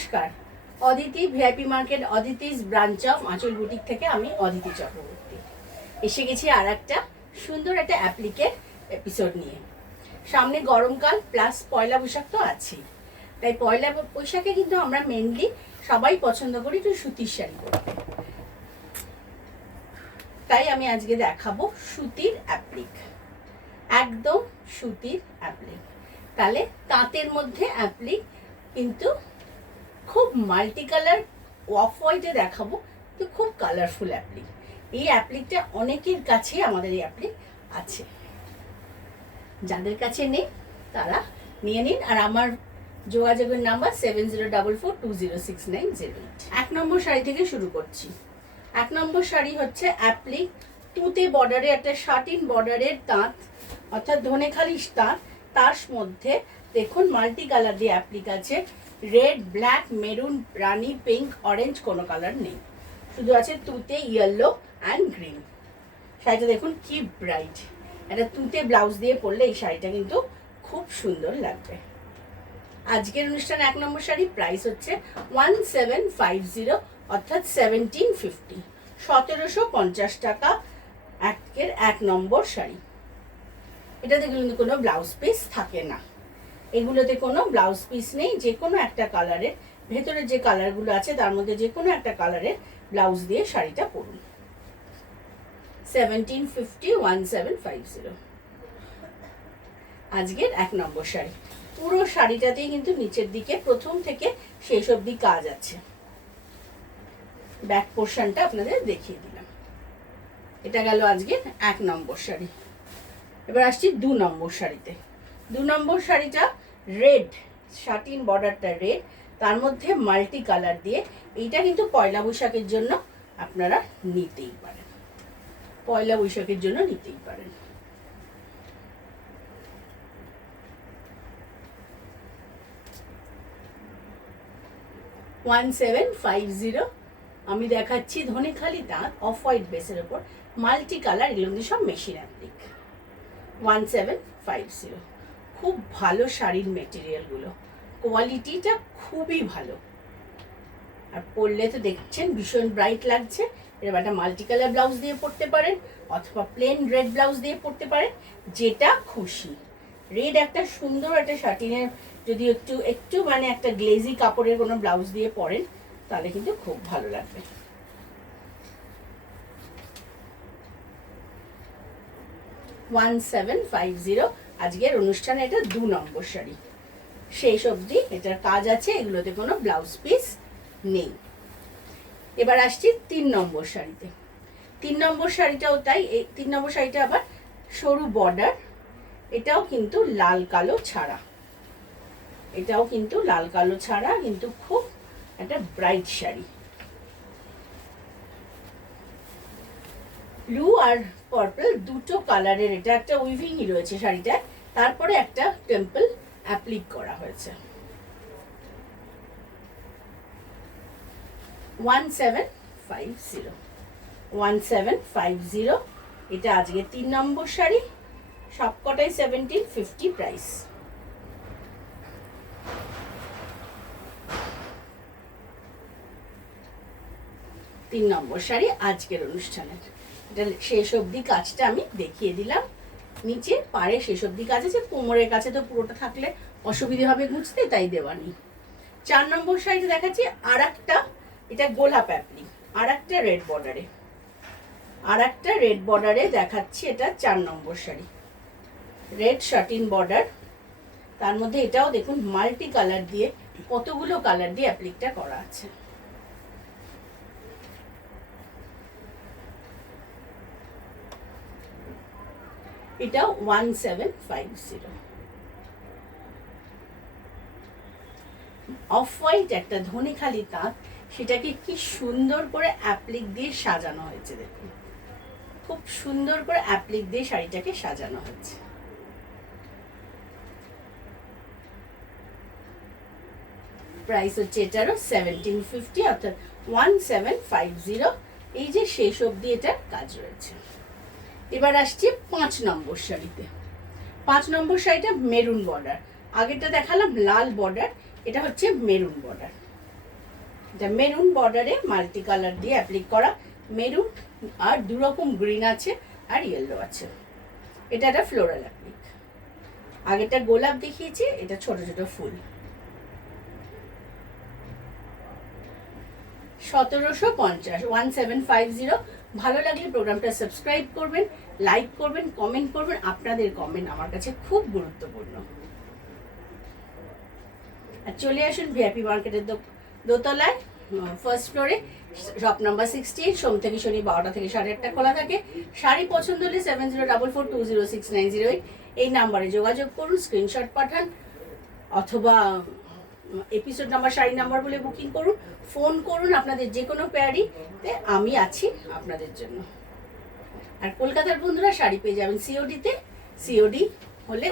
নমস্কার, Aditi VIP market Aditi's branch of আঁচল boutique থেকে আমি অদিতি চক্রবর্তী এসে গেছি আর একটা সুন্দর একটা অ্যাপ্লিকের এপিসোড নিয়ে। সামনে গরমকাল প্লাস পয়লা বৈশাখ তো আছেই, তাই পয়লা বৈশাখে কিন্তু আমরা মেনলি সবাই পছন্দ করি একটু সুতির শাড়ি পরতে। তাই আমি আজকে দেখাবো সুতির অ্যাপ্লিক, একদম সুতির অ্যাপ্লিক। তাহলে তাঁতের মধ্যে অ্যাপ্লিক, কিন্তু খুব মাল্টি কালার অফ হোয়াইটে দেখাবো, তো খুব কালারফুল অ্যাপ্লিক। এই অ্যাপ্লিকটা অনেকের কাছে আমাদের এই অ্যাপ্লিক আছে, যাদের কাছে নেই তারা নিয়ে নিন। আর আমার যোগাযোগের নাম্বার 7044206908। 1 নম্বর শাড়ি থেকে শুরু করছি। 1 নম্বর শাড়ি হচ্ছে অ্যাপ্লিক তুঁতে বর্ডারে, একটা শাটিন বর্ডারের তাঁত, অর্থাৎ ধনেখালি তাঁত। তার মধ্যে দেখুন মাল্টি কালার দিয়ে অ্যাপ্লিক আছে। রেড, ব্ল্যাক, মেরুন, রানি, পিঙ্ক, অরেঞ্জ, কোনো কালার নেই, শুধু আছে তুঁতে, ইয়েলো অ্যান্ড গ্রিন। শাড়িটা দেখুন কি ব্রাইট। একটা তুঁতে ব্লাউজ দিয়ে পরলে এই শাড়িটা কিন্তু খুব সুন্দর লাগবে। আজকের অনুষ্ঠানে 1 নম্বর শাড়ি প্রাইস হচ্ছে 1750, অর্থাৎ 1750, 1750 টাকা আজকের 1 নম্বর শাড়ি। এটাতে কিন্তু কোনো ব্লাউজ পিস থাকে না, এগুলোতে কোনো ব্লাউজ পিস নেই। যে কোনো একটা কালারের, ভেতরে যে কালারগুলো আছে তার মধ্যে যে কোনো একটা কালারের ব্লাউজ দিয়ে শাড়িটা পরুন। 1750, 1750 আজকের 1 নম্বর শাড়ি। পুরো শাড়িটাতেই কিন্তু নিচের দিকে প্রথম থেকে শেষ অবধি কাজ আছে। ব্যাক পোর্শনটা আপনাদের দেখিয়ে দিলাম। এটা গেল আজকের 1 নম্বর শাড়ি। এবার আসছি 2 নম্বর শাড়িতে। 2 নম্বর শাড়িটা রেড, শাটিন বর্ডারটা রেড, তার মধ্যে মাল্টি কালার দিয়ে। এইটা কিন্তু পয়লা বৈশাখের জন্য আপনারা নিতেই পারেন, পয়লা বৈশাখের জন্য নিতেই পারেন। আমি দেখাচ্ছি ধনেখালি তাঁত, অফ হোয়াইট বেসের ওপর মাল্টি কালার, এগুলো কিন্তু সব মেশিন অ্যাপ্লিক। 1750, খুব ভালো শাড়ির মেটেরিয়ালগুলো, কোয়ালিটিটা খুবই ভালো। আর পরলে তো দেখছেন ভীষণ ব্রাইট লাগছে। এরকম একটা মাল্টি কালার ব্লাউজ দিয়ে পরতে পারেন, অথবা প্লেন রেড ব্লাউজ দিয়ে পরতে পারেন, যেটা খুশি। রেড একটা সুন্দর একটা শাটিনের, যদি একটু মানে একটা গ্লেজি কাপড়ের কোনো ব্লাউজ দিয়ে পরেন তাহলে কিন্তু খুব ভালো লাগবে। আজকের অনুষ্ঠানে এটা 2 নম্বর শাড়ি। শেষ অবধি এটার কাজ আছে, এগুলোতে কোনো ব্লাউজ পিস নেই। এবার আসছি 3 নম্বর শাড়িতে। 3 নম্বর শাড়িটাও তাই। এই 3 নম্বর শাড়িটা আবার সরু বর্ডার, এটাও কিন্তু লাল কালো ছাড়া, এটাও কিন্তু লাল কালো ছাড়া, কিন্তু খুব একটা ব্রাইট শাড়ি। ব্লু আর পার্পল দুটো কালারের, এটা একটা উইভিংই রয়েছে শাড়িটায়, তারপরে একটা টেম্পল অ্যাপ্লিক করা হয়েছে। 1750, এটা আজকে 3 নম্বর শাড়ি। সবকটাই 1750 প্রাইস। তিন নম্বর শাড়ি আজকের অনুষ্ঠানের। এটা শেষ অবধি কাজটা আমি দেখিয়ে দিলাম। নিচে পাড়ে শেষ অবধি কাজ আছে, কোমরের কাছে তো পুরোটা থাকলে অসুবিধে হবে গুছতে, তাই দেওয়া নেই। 4 নম্বর শাড়িটা দেখাচ্ছি আর একটা, এটা গোলাপ অ্যাপ্লিক, আর একটা রেড বর্ডারে, আর একটা রেড বর্ডারে দেখাচ্ছি। এটা 4 নম্বর শাড়ি, রেড শাটিন বর্ডার, তার মধ্যে এটাও দেখুন মাল্টি কালার দিয়ে, কতগুলো কালার দিয়ে অ্যাপ্লিকটা করা আছে। এটাও 1750। অফ হোয়াইট একটা ধনেখালি তাঁত, সেটাকে কি সুন্দর করে অ্যাপ্লিক দিয়ে সাজানো হয়েছে। দেখুন খুব সুন্দর করে অ্যাপ্লিক দিয়ে শাড়িটাকে সাজানো হয়েছে। প্রাইস হচ্ছে এটারও 1750, অর্থাৎ 1750। এই যে শেষ অবধি এটার কাজ রয়েছে। এবার আসছি 5 নম্বর শাড়িতে। 5 নম্বর শাড়িটা মেরুন বর্ডার, আগেরটা দেখালাম লাল বর্ডার, এটা হচ্ছে মেরুন বর্ডার। এটা মেরুন বর্ডারে মাল্টি কালার দিয়ে অ্যাপ্লিক করা, মেরুন আর দুরকম গ্রিন আছে আর ইয়েলো আছে। এটা একটা ফ্লোরাল অ্যাপ্লিক। আগেটা গোলাপ দেখিয়েছি, এটা ছোট ছোট ফুল। 1750 1750। ভালো লাগলে প্রোগ্রামটা সাবস্ক্রাইব করবেন, লাইক করবেন, কমেন্ট করবেন। আপনাদের কমেন্ট আমার কাছে খুব গুরুত্বপূর্ণ। আর চলে আসুন ভিআইপি মার্কেটের দোতলায়, ফার্স্ট ফ্লোরে, শপ নাম্বার 68। সোম থেকে শনি 12টা থেকে 8:30 খোলা থাকে। শাড়ি পছন্দ হলে 7044206908 এই নাম্বারে যোগাযোগ করুন, স্ক্রিনশট পাঠান, অথবা এপিসোড নাম্বার, শাড়ি নাম্বার বলে বুকিং করুন, ফোন করুন। আপনাদের যে কোনো কোয়ারিতে আমি আছি আপনাদের জন্য। আর কলকাতার বন্ধুরা শাড়ি পেয়ে যাবেন সিওডিতে। সিওডি হলে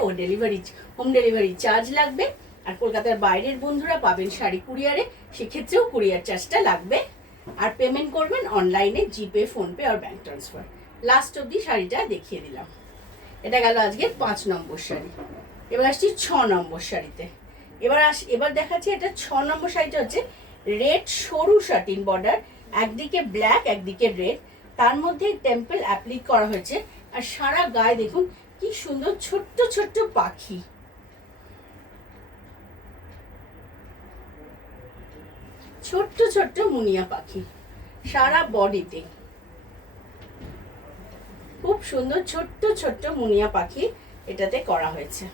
হোম ডেলিভারি চার্জ লাগবে। আর কলকাতার বাইরের বন্ধুরা পাবেন শাড়ি কুরিয়ারে, সেক্ষেত্রেও কুরিয়ার চার্জটা লাগবে। আর পেমেন্ট করবেন অনলাইনে, জিপে, ফোনপে আর ব্যাঙ্ক ট্রান্সফার। লাস্ট অবধি শাড়িটা দেখিয়ে দিলাম। এটা গেল আজকে 5 নম্বর শাড়ি। এবার আসছি 6 নম্বর শাড়িতে। এবার দেখাচ্ছি এটা 6 নম্বর শাড়িটা হচ্ছে রেড সরু শাটিন বর্ডার, একদিকে ব্ল্যাক একদিকে রেড, তার মধ্যে টেম্পল অ্যাপ্লিক করা হয়েছে। আর সারা গায়ে দেখুন কি সুন্দর ছোট্ট ছোট্ট পাখি, ছোট্ট ছোট্ট মুনিয়া পাখি সারা বডিতে। খুব সুন্দর ছোট্ট ছোট্ট মুনিয়া পাখি এটাতে করা হয়েছে।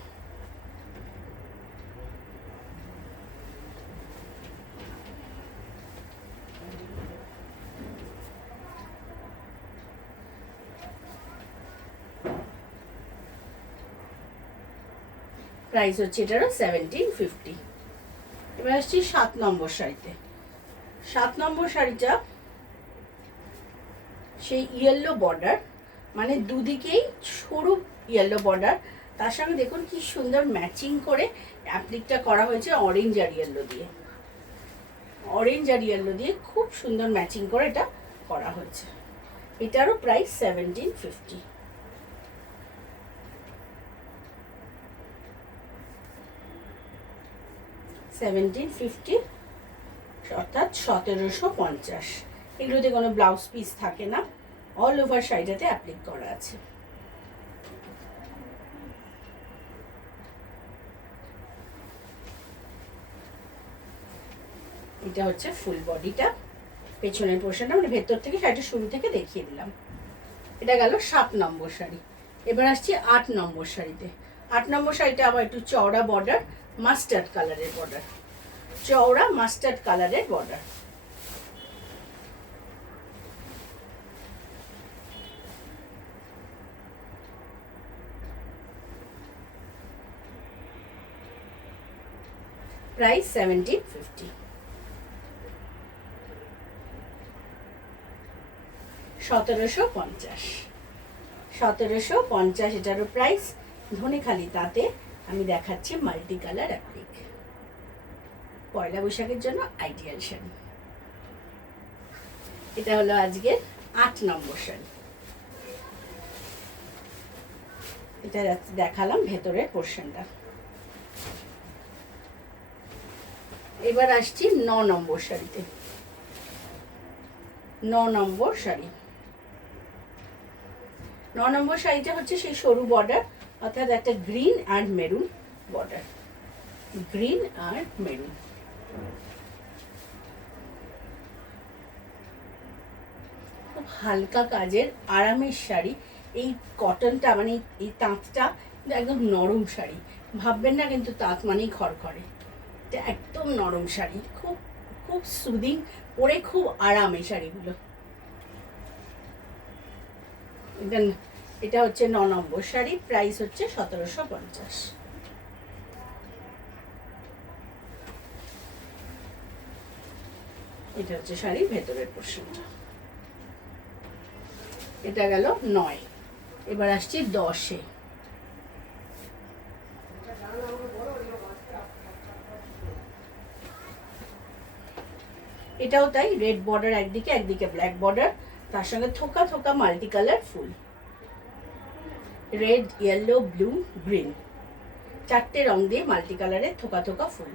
প্রাইস হচ্ছে এটারও 1750। এবার আসছি 7 নম্বর শাড়িতে। 7 নম্বর শাড়িটা সেই ইয়েলো বর্ডার, মানে দুদিকেই সরু ইয়েলো বর্ডার, তার সঙ্গে দেখুন কি সুন্দর ম্যাচিং করে অ্যাপ্লিকটা করা হয়েছে অরেঞ্জ আর ইয়েলো দিয়ে। অরেঞ্জ আর ইয়েলো দিয়ে খুব সুন্দর ম্যাচিং করে এটা করা হয়েছে। এটারও প্রাইস 1750। অর্থাৎ 1750। এগুলোতে কোনো ব্লাউজ পিস থাকে না, অল ওভার শাড়িটাতে অ্যাপ্লিক করা আছে। এটা হচ্ছে ফুল বডিটা, পেছনের পোর্শনটা, মানে ভেতর থেকে শাড়িটা শুরু থেকে দেখিয়ে দিলাম। এটা গেল 7 নম্বর শাড়ি। এবার আসছি 8 নম্বর শাড়িতে। 8 নম্বর শাড়িটা আবার একটু চওড়া বর্ডার, মাস্টার্ড কালারের বর্ডার, চওড়া মাস্টার্ড কালারের বর্ডার। প্রাইস 1750। 1750। 1750 এটারও প্রাইস। ধনেখালি তাতে আমি দেখাচ্ছি মাল্টি কালার অ্যাপ্লিক, পয়লা বৈশাখের জন্য আইডিয়াল শাড়ি। এটা হলো আজকের 8 নম্বর শাড়ি। এটা দেখালাম ভেতরের পোর্শনটা। এবার আসছি 9 নম্বর শাড়িতে। 9 নম্বর শাড়ি। 9 নম্বর শাড়িটা হচ্ছে সেই সরু বর্ডার, অর্থাৎ একটা গ্রিন আর মেরুন বর্ডার, গ্রিন আর মেরুন। খুব হালকা কাজের আরামের শাড়ি। এই কটনটা মানে এই তাঁতটা একদম নরম শাড়ি, ভাববেন না কিন্তু তাঁত মানেই খড়খড়ে। এটা একদম নরম শাড়ি, খুব খুব সুদিং, পরে খুব আরাম এই শাড়িগুলো। এটা হচ্ছে 9 নম্বর শাড়ি। প্রাইস হচ্ছে 1750। এটা হচ্ছে শাড়ির ভেতরের পোর্শনটা। এটা গেল 9। এবার আসছি 10-এ। এটাও তাই, রেড বর্ডার একদিকে, একদিকে ব্ল্যাক বর্ডার, তার সঙ্গে থোকা থোকা মাল্টি কালার ফুল, রেড, ইয়েলো, ব্লু, গ্রিন, 4টে রং দিয়ে মাল্টি কালারের থোকা থোকা ফুল।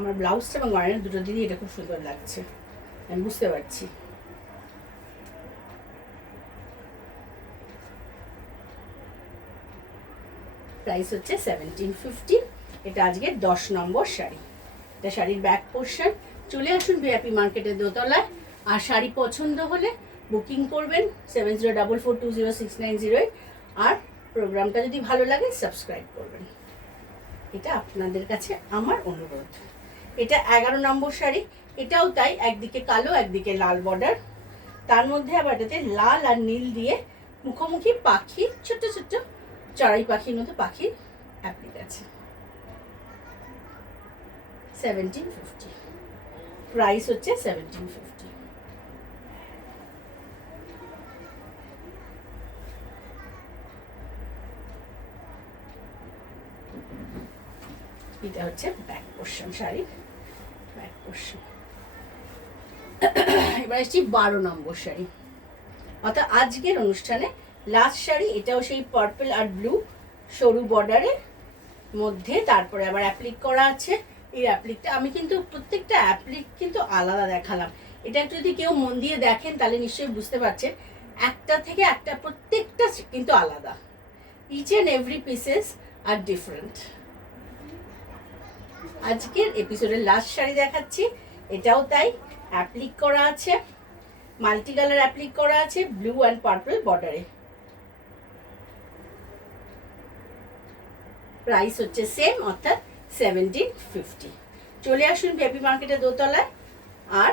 আমার ব্লাউজটা এবং গয়না দুটো দিনই এটা খুব সুন্দর লাগছে, আমি বুঝতে পারছি। প্রাইস হচ্ছে 1750। এটা আজকে 10 নম্বর শাড়ি। এটা শাড়ির ব্যাক পোর্শন। চলে আসুন ভিআইপি মার্কেটের দোতলায়। আর শাড়ি পছন্দ হলে বুকিং করবেন 7044206908। আর প্রোগ্রামটা যদি ভালো লাগে সাবস্ক্রাইব করবেন, এটা আপনাদের কাছে আমার অনুরোধ। এটা 11 নম্বর শাড়ি। এটাও তাই, একদিকে কালো একদিকে লাল বর্ডার, তার মধ্যে আবার এটাতে লাল আর নীল দিয়ে মুখোমুখি পাখি, ছোট্ট ছোট্ট চড়াই পাখির মতো পাখির অ্যাপ্লিক আছে। 1750। প্রাইস হচ্ছে 1750। এটা হচ্ছে back portion, sari back portion. এবার আসছি 12 নম্বর শাড়ি, অর্থাৎ আজকের অনুষ্ঠানে লাস্ট শাড়ি। এটাও সেই পার্পল আর ব্লু সরু বর্ডারের মধ্যে, তারপরে আবার অ্যাপ্লিক করা আছে। এই অ্যাপ্লিকটা আমি কিন্তু প্রত্যেকটা অ্যাপ্লিক কিন্তু আলাদা দেখালাম। এটা একটু যদি কেউ মন দিয়ে দেখেন তাহলে নিশ্চয়ই বুঝতে পারছেন একটা থেকে একটা প্রত্যেকটা কিন্তু আলাদা। Each and every pieces are different. আজকের এপিসোডের লাস্ট শাড়ি দেখাচ্ছি। এটাও তাই, অ্যাপ্লিক করা আছে, মাল্টি কালার অ্যাপ্লিক করা আছে ব্লু অ্যান্ড পার্পল বর্ডারে। প্রাইস হচ্ছে সেম, অর্থাৎ 1750। চলে আসুন ভিআইপি মার্কেটের দোতলায়। আর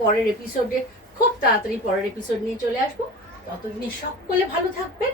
পরের এপিসোডে খুব তাড়াতাড়ি পরের এপিসোড নিয়ে চলে আসবো। ততদিনে সকলে ভালো থাকবেন।